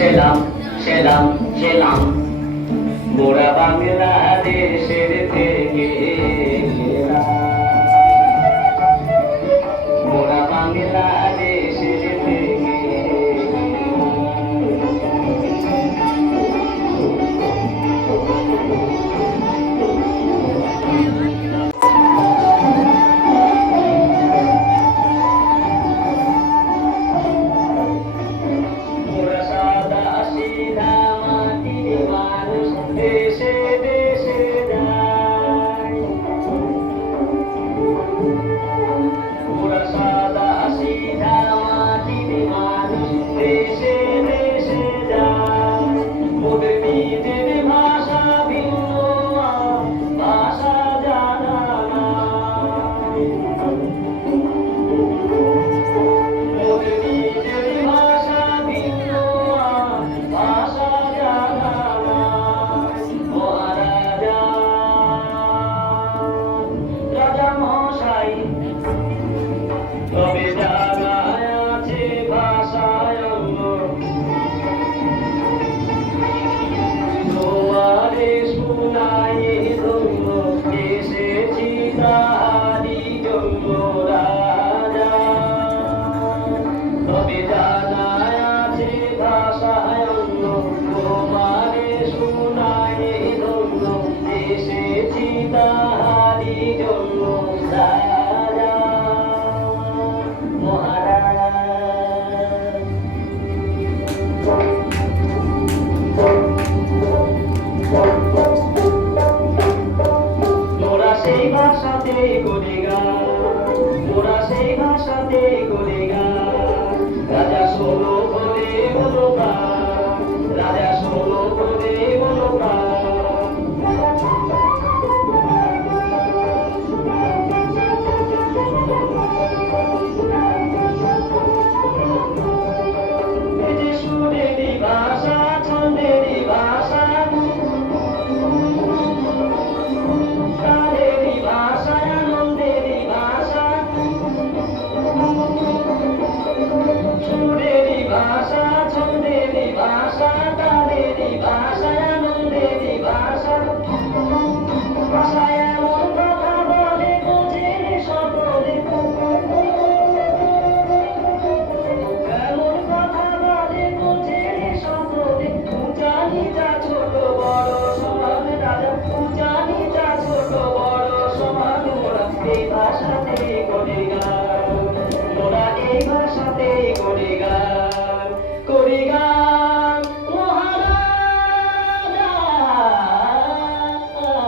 সেলাম সেলাম সেলাম মোরা বাংলাদেশের থেকে মোরা বাংলাদেশের থেকে মোরা সাদা সিধা মাটির মানুষ দেশে দেশে যায় মোরা সাদা সিধা মাটির মানুষ দেশে দেশে যায় মোদের নিজের ভাষা ভিন্ন ভাষা জানা নাই মোদের নিজের ভাষা ভিন্ন ভাষা জানা নাই মহারাজা রাজা মশাই তবে জানায় আছে ভাষায় অন্য তোমারে শুনাই ধন্য এসেছি তাহারি জন্য রাজা তবে জানায় আছে ভাষায় অন্য তোমারে শুনাই ধন্য এসেছি তাহারি জন্য রাজা মহারাজ মোরা সেই ভাষাতে করে গান মোরা সেই ভাষাতে করে গান রাজা শোনো করে বলো প্রাণ রাজা শোনো করে বলো প্রাণ এই যে সুরেরই ভাষা ছন্দেরই ভাষা তাদেরই ভাষা আনন্দেরই ভাষা সুরেরই ভাষা ছন্দেরই ভাষা